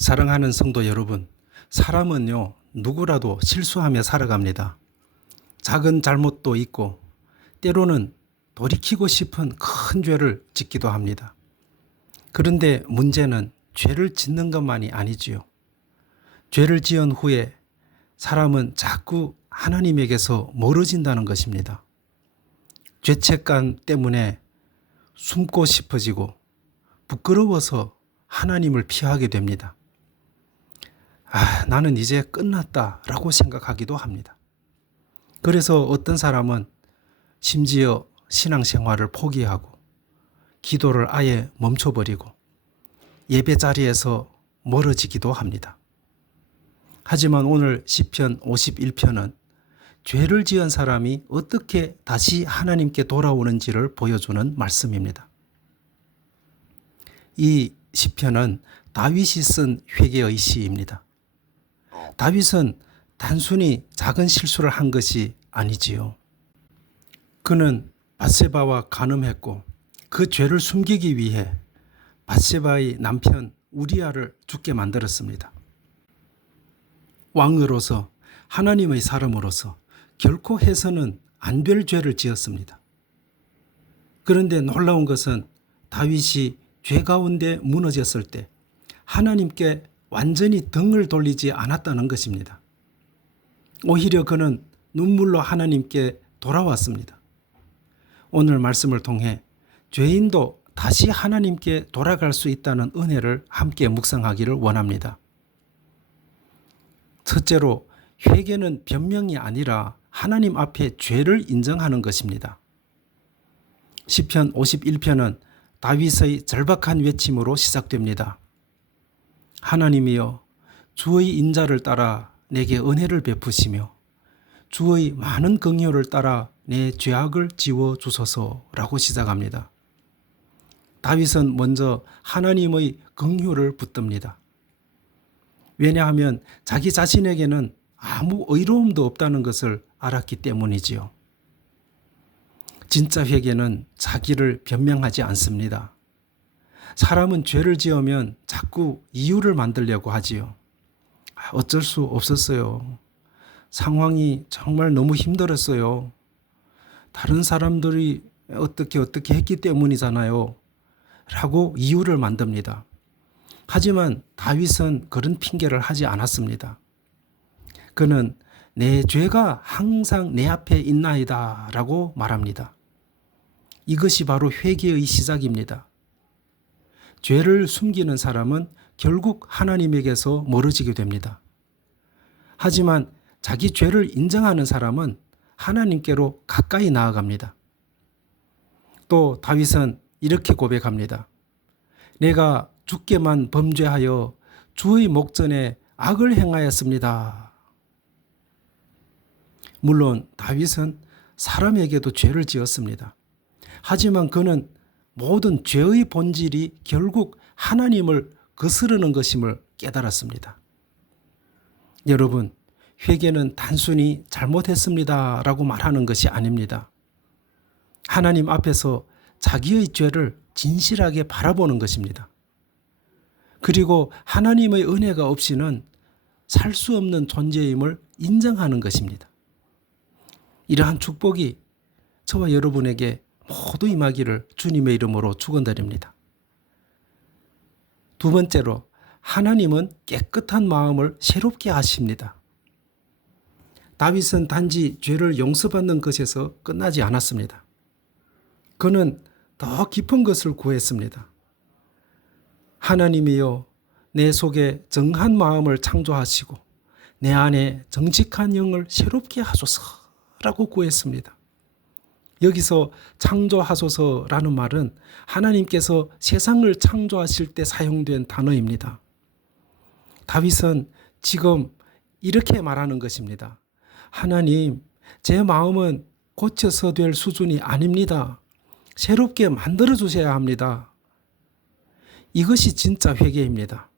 사랑하는 성도 여러분, 사람은요, 누구라도 실수하며 살아갑니다. 작은 잘못도 있고, 때로는 돌이키고 싶은 큰 죄를 짓기도 합니다. 그런데 문제는 죄를 짓는 것만이 아니지요. 죄를 지은 후에 사람은 자꾸 하나님에게서 멀어진다는 것입니다. 죄책감 때문에 숨고 싶어지고 부끄러워서 하나님을 피하게 됩니다. 나는 이제 끝났다라고 생각하기도 합니다. 그래서 어떤 사람은 심지어 신앙생활을 포기하고 기도를 아예 멈춰버리고 예배 자리에서 멀어지기도 합니다. 하지만 오늘 시편 51편은 죄를 지은 사람이 어떻게 다시 하나님께 돌아오는지를 보여주는 말씀입니다. 이 시편은 다윗이 쓴 회개의 시입니다. 다윗은 단순히 작은 실수를 한 것이 아니지요. 그는 밧세바와 간음했고 그 죄를 숨기기 위해 밧세바의 남편 우리아를 죽게 만들었습니다. 왕으로서 하나님의 사람으로서 결코 해서는 안 될 죄를 지었습니다. 그런데 놀라운 것은 다윗이 죄 가운데 무너졌을 때 하나님께 완전히 등을 돌리지 않았다는 것입니다. 오히려 그는 눈물로 하나님께 돌아왔습니다. 오늘 말씀을 통해 죄인도 다시 하나님께 돌아갈 수 있다는 은혜를 함께 묵상하기를 원합니다. 첫째로 회개는 변명이 아니라 하나님 앞에 죄를 인정하는 것입니다. 시편 51편은 다윗의 절박한 외침으로 시작됩니다. 하나님이여, 주의 인자를 따라 내게 은혜를 베푸시며 주의 많은 긍휼을 따라 내 죄악을 지워 주소서라고 시작합니다. 다윗은 먼저 하나님의 긍휼을 붙듭니다. 왜냐하면 자기 자신에게는 아무 의로움도 없다는 것을 알았기 때문이지요. 진짜 회개는 자기를 변명하지 않습니다. 사람은 죄를 지으면 자꾸 이유를 만들려고 하지요. 어쩔 수 없었어요. 상황이 정말 너무 힘들었어요. 다른 사람들이 어떻게 했기 때문이잖아요. 라고 이유를 만듭니다. 하지만 다윗은 그런 핑계를 하지 않았습니다. 그는 내 죄가 항상 내 앞에 있나이다 라고 말합니다. 이것이 바로 회개의 시작입니다. 죄를 숨기는 사람은 결국 하나님에게서 멀어지게 됩니다. 하지만 자기 죄를 인정하는 사람은 하나님께로 가까이 나아갑니다. 또 다윗은 이렇게 고백합니다. 내가 주께만 범죄하여 주의 목전에 악을 행하였습니다. 물론 다윗은 사람에게도 죄를 지었습니다. 하지만 그는 모든 죄의 본질이 결국 하나님을 거스르는 것임을 깨달았습니다. 여러분, 회개는 단순히 잘못했습니다 라고 말하는 것이 아닙니다. 하나님 앞에서 자기의 죄를 진실하게 바라보는 것입니다. 그리고 하나님의 은혜가 없이는 살 수 없는 존재임을 인정하는 것입니다. 이러한 축복이 저와 여러분에게 모두 임하기를 주님의 이름으로 축원드립니다. 두 번째로, 하나님은 깨끗한 마음을 새롭게 하십니다. 다윗은 단지 죄를 용서받는 것에서 끝나지 않았습니다. 그는 더 깊은 것을 구했습니다. 하나님이여, 내 속에 정한 마음을 창조하시고 내 안에 정직한 영을 새롭게 하소서라고 구했습니다. 여기서 창조하소서라는 말은 하나님께서 세상을 창조하실 때 사용된 단어입니다. 다윗은 지금 이렇게 말하는 것입니다. 하나님, 제 마음은 고쳐서 될 수준이 아닙니다. 새롭게 만들어 주셔야 합니다. 이것이 진짜 회개입니다.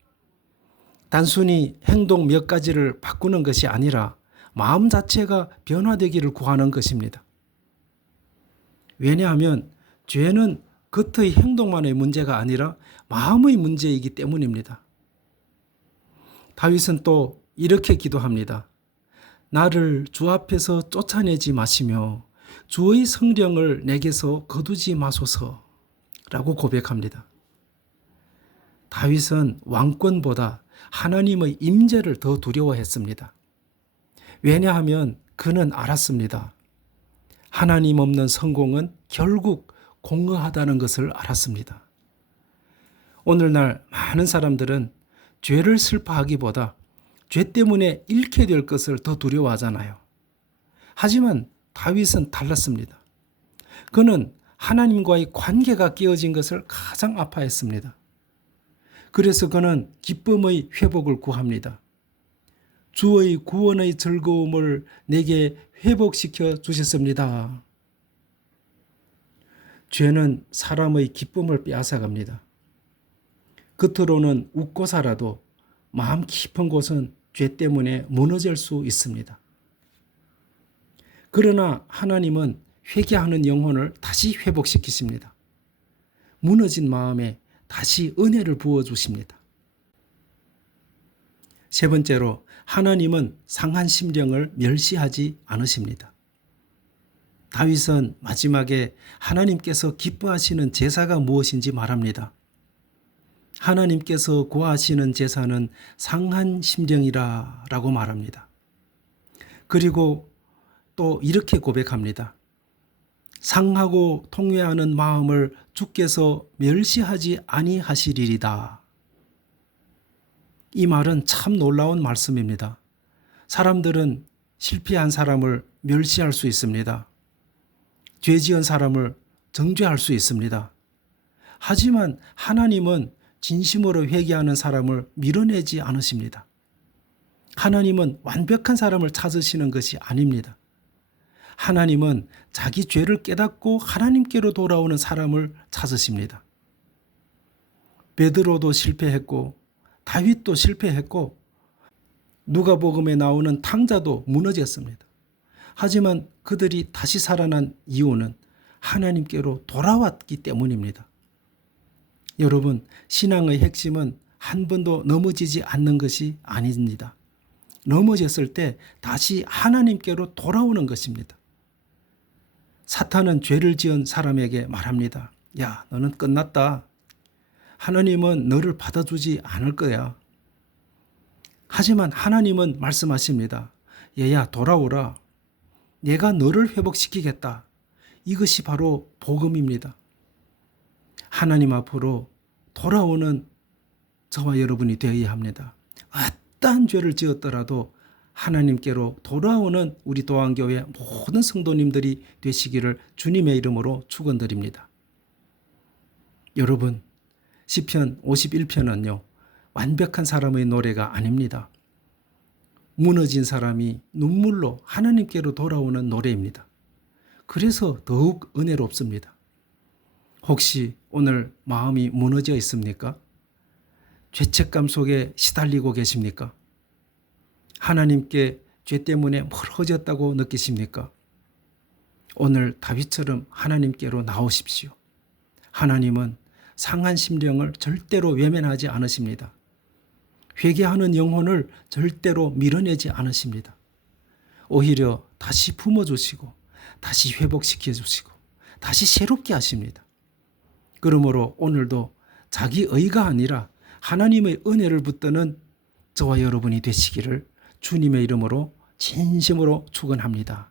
단순히 행동 몇 가지를 바꾸는 것이 아니라 마음 자체가 변화되기를 구하는 것입니다. 왜냐하면 죄는 겉의 행동만의 문제가 아니라 마음의 문제이기 때문입니다. 다윗은 또 이렇게 기도합니다. 나를 주 앞에서 쫓아내지 마시며 주의 성령을 내게서 거두지 마소서 라고 고백합니다. 다윗은 왕권보다 하나님의 임재를 더 두려워했습니다. 왜냐하면 그는 알았습니다. 하나님 없는 성공은 결국 공허하다는 것을 알았습니다. 오늘날 많은 사람들은 죄를 슬퍼하기보다 죄 때문에 잃게 될 것을 더 두려워하잖아요. 하지만 다윗은 달랐습니다. 그는 하나님과의 관계가 깨어진 것을 가장 아파했습니다. 그래서 그는 기쁨의 회복을 구합니다. 주의 구원의 즐거움을 내게 회복시켜 주셨습니다. 죄는 사람의 기쁨을 빼앗아갑니다. 겉으로는 웃고 살아도 마음 깊은 곳은 죄 때문에 무너질 수 있습니다. 그러나 하나님은 회개하는 영혼을 다시 회복시키십니다. 무너진 마음에 다시 은혜를 부어주십니다. 세 번째로 하나님은 상한 심령을 멸시하지 않으십니다. 다윗은 마지막에 하나님께서 기뻐하시는 제사가 무엇인지 말합니다. 하나님께서 구하시는 제사는 상한 심령이라 라고 말합니다. 그리고 또 이렇게 고백합니다. 상하고 통회하는 마음을 주께서 멸시하지 아니하시리이다. 이 말은 참 놀라운 말씀입니다. 사람들은 실패한 사람을 멸시할 수 있습니다. 죄 지은 사람을 정죄할 수 있습니다. 하지만 하나님은 진심으로 회개하는 사람을 밀어내지 않으십니다. 하나님은 완벽한 사람을 찾으시는 것이 아닙니다. 하나님은 자기 죄를 깨닫고 하나님께로 돌아오는 사람을 찾으십니다. 베드로도 실패했고 다윗도 실패했고 누가복음에 나오는 탕자도 무너졌습니다. 하지만 그들이 다시 살아난 이유는 하나님께로 돌아왔기 때문입니다. 여러분, 신앙의 핵심은 한 번도 넘어지지 않는 것이 아닙니다. 넘어졌을 때 다시 하나님께로 돌아오는 것입니다. 사탄은 죄를 지은 사람에게 말합니다. 야, 너는 끝났다. 하나님은 너를 받아주지 않을 거야. 하지만 하나님은 말씀하십니다. 얘야, 돌아오라. 내가 너를 회복시키겠다. 이것이 바로 복음입니다. 하나님 앞으로 돌아오는 저와 여러분이 되어야 합니다. 어떠한 죄를 지었더라도 하나님께로 돌아오는 우리 도안교회 모든 성도님들이 되시기를 주님의 이름으로 축원드립니다. 여러분, 시편 51편은요. 완벽한 사람의 노래가 아닙니다. 무너진 사람이 눈물로 하나님께로 돌아오는 노래입니다. 그래서 더욱 은혜롭습니다. 혹시 오늘 마음이 무너져 있습니까? 죄책감 속에 시달리고 계십니까? 하나님께 죄 때문에 멀어졌다고 느끼십니까? 오늘 다윗처럼 하나님께로 나오십시오. 하나님은 상한 심령을 절대로 외면하지 않으십니다. 회개하는 영혼을 절대로 밀어내지 않으십니다. 오히려 다시 품어주시고 다시 회복시켜 주시고 다시 새롭게 하십니다. 그러므로 오늘도 자기 의가 아니라 하나님의 은혜를 붙드는 저와 여러분이 되시기를 주님의 이름으로 진심으로 축원합니다.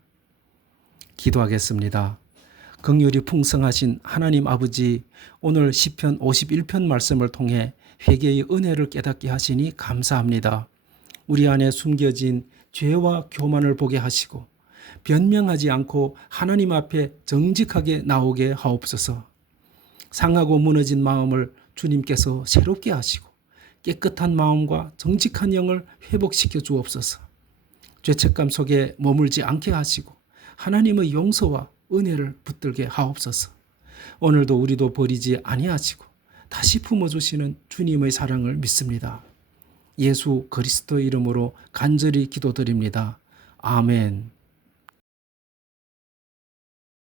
기도하겠습니다. 긍휼이 풍성하신 하나님 아버지, 오늘 시편 51편 말씀을 통해 회개의 은혜를 깨닫게 하시니 감사합니다. 우리 안에 숨겨진 죄와 교만을 보게 하시고 변명하지 않고 하나님 앞에 정직하게 나오게 하옵소서. 상하고 무너진 마음을 주님께서 새롭게 하시고 깨끗한 마음과 정직한 영을 회복시켜 주옵소서. 죄책감 속에 머물지 않게 하시고 하나님의 용서와 은혜를 붙들게 하옵소서. 오늘도 우리도 버리지 아니하시고 다시 품어주시는 주님의 사랑을 믿습니다. 예수 그리스도의 이름으로 간절히 기도드립니다. 아멘.